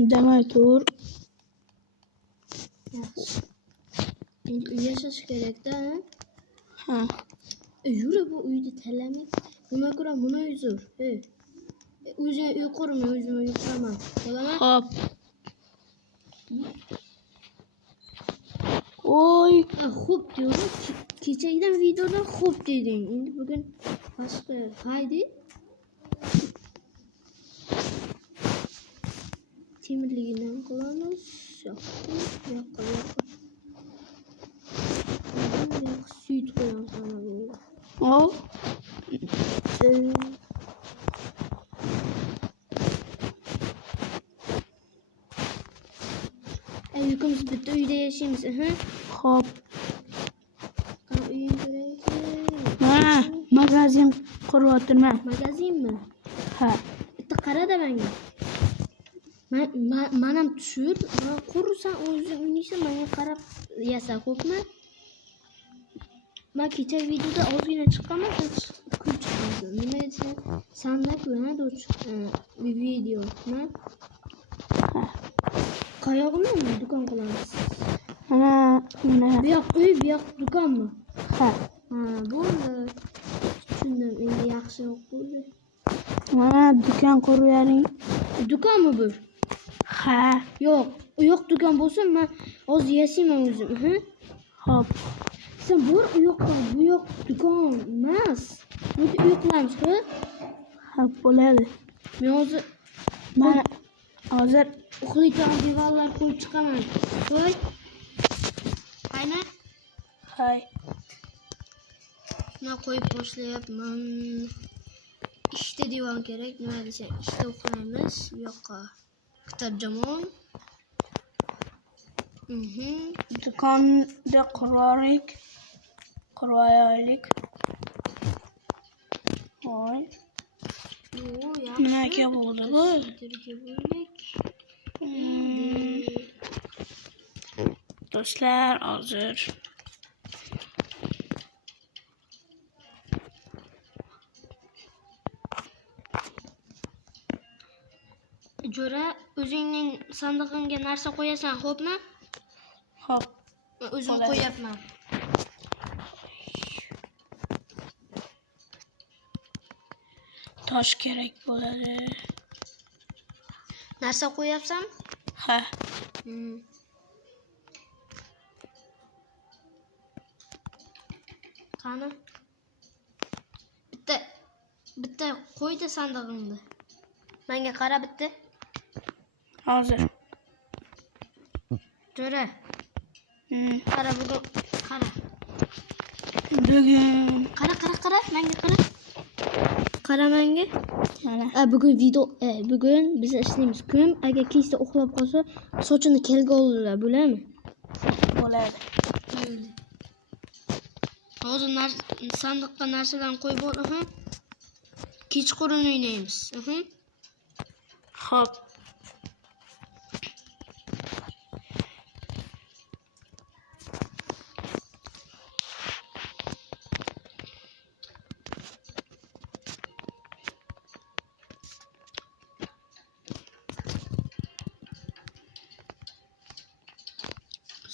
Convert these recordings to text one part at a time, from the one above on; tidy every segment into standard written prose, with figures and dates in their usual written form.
Indamay tur. Yashash kerak-da. Ha. Yura bu uyda talamak. Nima ko'ra buni uzr. O'zing uy qurma, o'zim uy quraman. Bo'ladimi? Hop. Oy. Xo'p diyorum. Kechagidan videoda xo'p deding. Endi bugun boshqa haydi. Temirligidan qilamiz. Yo'q. Süt koyalım sana böyle. Hop. Yükümüz bitti, uyda yaşayımız. Hop. Uyun gerek. Ha, magazin quryapman. Magazin mi? Ha. Bitta qara da menga. Manam tushir, qursan o'zing uynaysan, menga qarab yasa, xo'pmi? Men kecha videoda ozgina chiqqanman, ko'p chiqmadi. Nima desam, sandak bilan bir video. Qayog'imi do'kon qilamiz? Mana. Bu yoq uy, bu yoq do'konmi? Ha. Bo'ldi. Tushundim, endi yaxshiroq bo'ldi. Mana do'kon quryaping. Do'konmi bu? Ha. Yo'q, u yoq do'kon bo'lsa, men hozir yasayman o'zim. Hop. Sen bor u yoqqa, bu yoq do'kon emas. Bu uy qilamiz, Ha, bo'ladi. Men hozir uxlaydigan divanlar qo'yib chiqaman. Qo'y. Qayna? Hay. Men qo'yib boshlayapman. Ikkita divan kerak, nima desa, ikkita uxlaymiz. Bu yoqqa kitobjamon. Do'konda quraylik. Voy. Nimaga bo'ldi bu? Do'stlar, hozir Jo'ra, o'zingning sandig'ingga narsa qo'yasan, xo'pmi? hop. O'zim qo'yapman. Tosh kerak bo'ladi. Narsa qo'yapsan? Ha. Qani? Bitta qo'ydi sandig'ingni. Menga qara bitta. Hozir. Jo'ra. Qara bugun. Qara. Bugun. Qara. Menga qara. Qara menga. Mana. Bugun biz ishlaymiz. Kun agar kechda uxlab qolsa, sochini kelga oldilar, bo'ladimi? Bo'ladi. Hozir sandiqqa narsalarni qo'yib ol, kechqurun o'ynaymiz. Hop.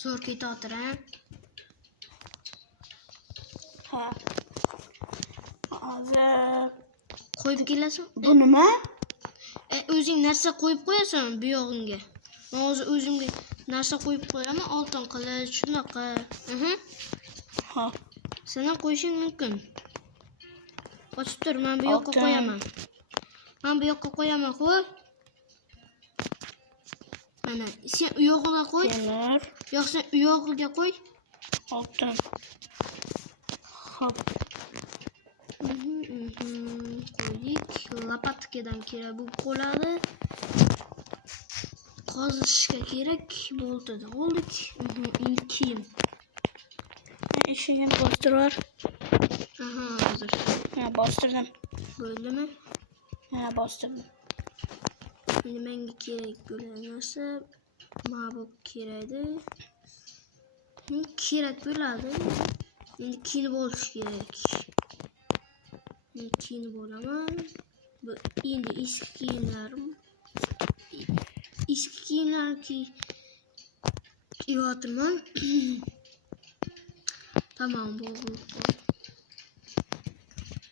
Zo'r ketayotir, Ha. Hozir qo'yib kelasan. bu nima? O'zing narsa qo'yib qo'yasan bu yog'ingga. Men hozir o'zimga narsa qo'yib qo'yaman, oltin qilich, shunaqa. Hop. Sen ham qo'yishing mumkin. Ochib tur, men bu yoqqa qo'yaman. Xo'p? Mana, sen u yog'iga qo'y. Temir. Yo'q, sen u yog'iga qo'y. Oltin. Hop. Qo'ydik. Lapatkadan kerak bu qoladi. Qozishga kerak bo'ldi. Oldik. Endi kiyim. Eshigini bostirib. Hozir. Ha, bostirdim. Bo'ldimi? Ha, bostirdim. Endi menga kerak bo'lgan narsa mabuk kerakdi. Kerak bo'ladi. Endi kiyinib olish kerak. Kiyinib olaman. Bu endi eski kiyimlarim. eski kiyimlar kiyotirman. Tamam, bo'ldi.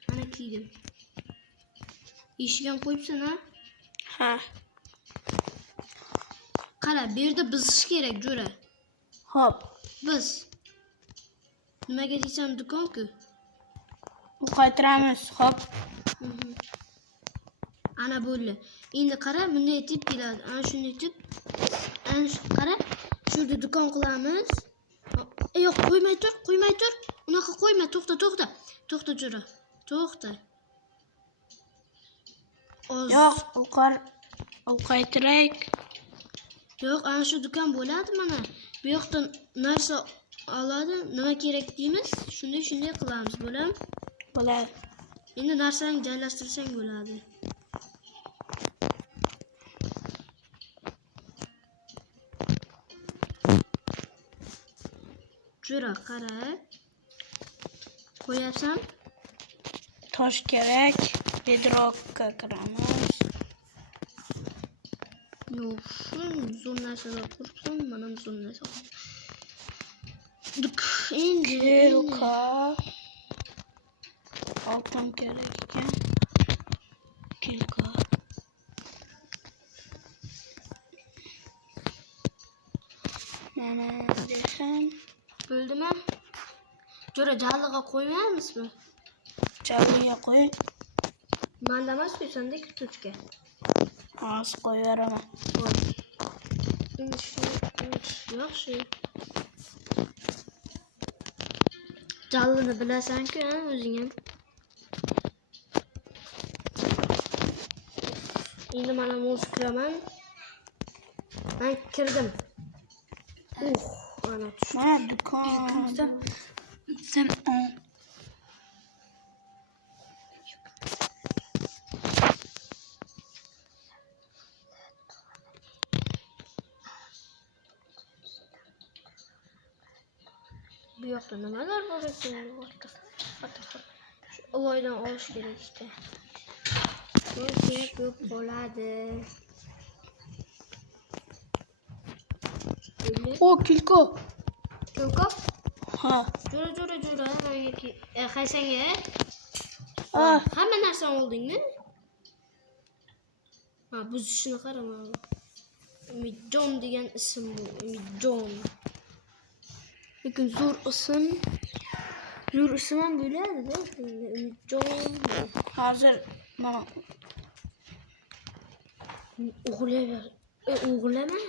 Mana kiydim. Eshikdan qo'yibsan, ha? Ha. Qara, bu yerda bizish kerak, jo'ra. Hop. Biz nimaga desam do'kon-ku? Qaytiramiz. Hop. Ana bo'ldi. Endi qara, bunday tip keladi. Ana shunday tip. Ana qara, shu yerda do'kon qilamiz. Yo'q, qo'ymay tur. Unaqa qo'yma, to'xta. To'xta, jo'ra. To'xta. Yo'q, u qaytirak. Yo'q, ana shu do'kon bo'ladi mana. Bu yoqdan narsa oladi, nima kerak deymiz, shunday qilamiz, bo'ladimi? Bo'ladi. Endi narsani joylashtirsang bo'ladi. Jo'ra, qara. Qo'yapsan? Tosh kerak. Bedrockka kiramiz. Yo'q, zo'r narsalar quribsan, mana zo'r narsa. Endi Kilka. Oltin kerak ekan. Kilka. Mana desam. bo'ldimi? Jo'ra, jallig'a qo'ymaymizmi? Jalliga qo'y. Manda emas qo'ysanda kutuvchiga. Hozir qo'yaveraman. Endi yaxshi. Jallini bilasan-ku, o'zing ham. Endi mana muz kiraman. Men kirdim. Mana tush. Mana do'kon. Sen Bu yoqda nimalar bor ekan? Shu iloydan olish kerak işte. Bu kerak bo'ladi. O kilko. Kilko? Ha. Jo'ra. Qaysanga? Ah. Hamma narsani oldingmi? Ha, buzishni qarama. Umidjon degan ism bu. Umidjon. Lekin zo'r ism. Zo'r ism ham bo'ladi-da. Umidjon. Hozir mana o'g'lama.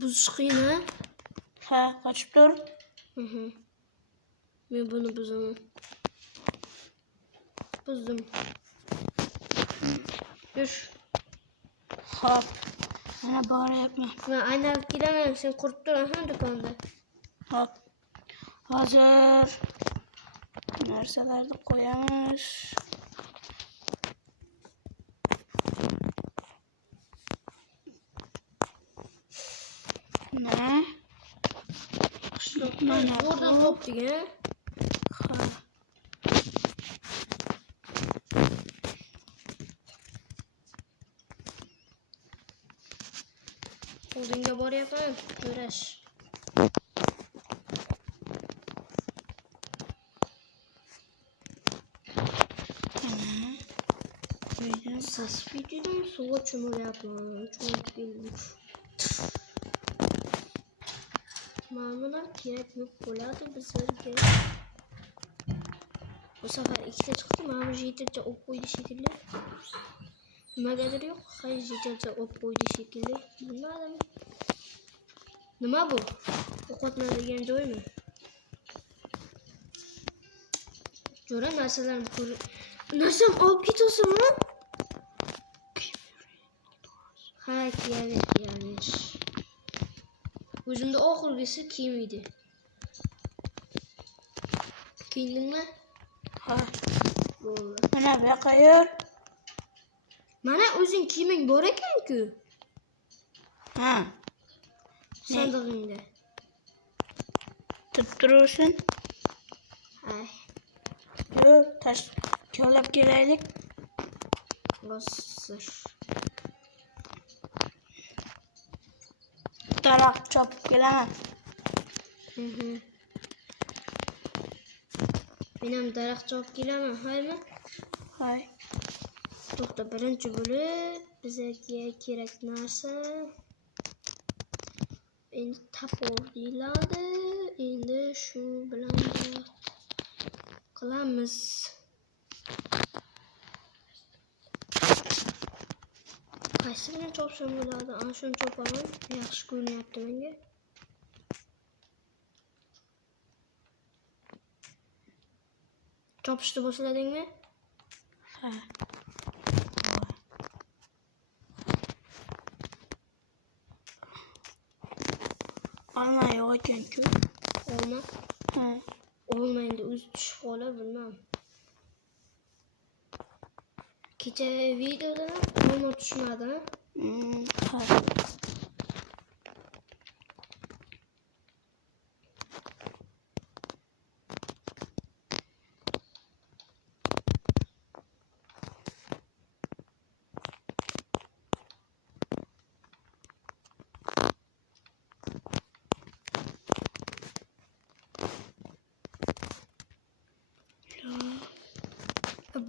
Buzish qiyin-a? ha, qochib tur. Men buni buzaman. Buzdim. Yur. Hop. Mana boryapman. Men aylanib kelaman, sen qurib tur do'konda. Hop. Hozir narsalarni qo'yamiz. Mana Mana zo'rdan topdik-a? ha. Oldinga boryapman, ko'rash. Siz videodan suv cho'milyapman. Mana kerak bo'ladi bizlarga. Bu safar ikkita chiqdi, mana bu yetarcha olib qo'ydi shekilli. Nimagadir yo'q, hech yetarcha olib qo'ydi shekilli. Bilmadim. Nima bu? O'qotmaydigan joymi? Jo'ra narsalarni ko'rib. Narsam olib ketasanmi? Ha, kiyaver. O'zimda oxirgisi kiyim edi. Kiyindingmi? Ha. Bo'ldi. Mana bu yoqqa yur. Mana o'zing kiyiming bor ekan-ku. Ha. Sandig'ingda. Turursin. Ay, Yur, kavlab kelaylik. hozir. daraxt chopib kelaman. Men ham daraxt chopib kelaman, haymi? Hay. To'xta, birinchi bo'lib bizga kerak narsa endi tapor deyiladi. Endi shu bilan qilamiz. Qaysi bilan chopsam bo'ladi? Ana shuni chopaman. Yaxshi ko'rinyapti menga. Chopishni boshladingmi? Ha. Olma yo'q ekan-ku. Olma. Ha. Olma endi o'zi tushib qolar, bilmam. Kecha videoda olma tushmadi. Ha.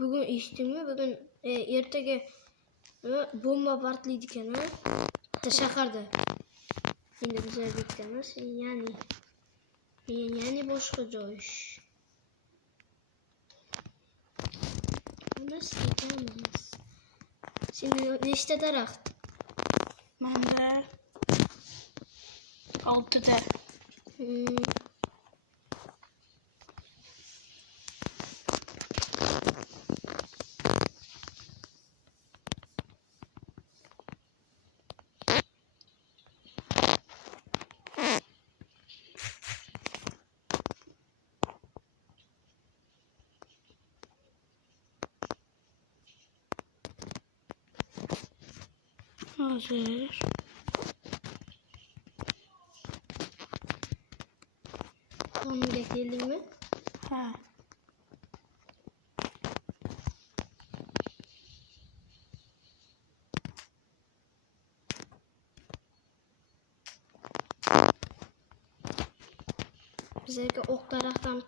Bugun eshitdingmi? Bugun ertaga bomba portlaydi ekan, ha? Bitta shaharda. Endi bizlar bitamiz. Ya'ni boshqa joy. Biz ketamiz. Senda nechta daraxt? Menda 6 ta. Hazır. Konumga keldingmi? Ha. Bizlarga o'q daraxt ham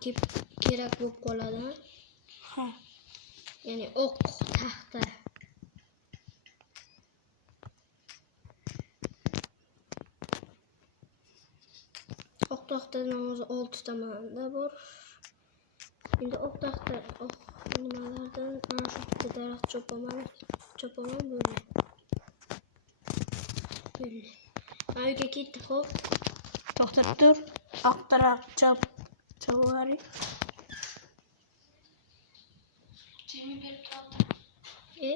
kerak bo'lib qoladi. Ha. Ya'ni o'q taxta. O'q taxtadan o'zi 6 ta manda bor. Endi o'q taxta nimalardan ana shu bitta daraxt chopaman bo'ldi. Uyga ketdi, xo'p. To'xtab tur. Oq daraxt chopavering. E?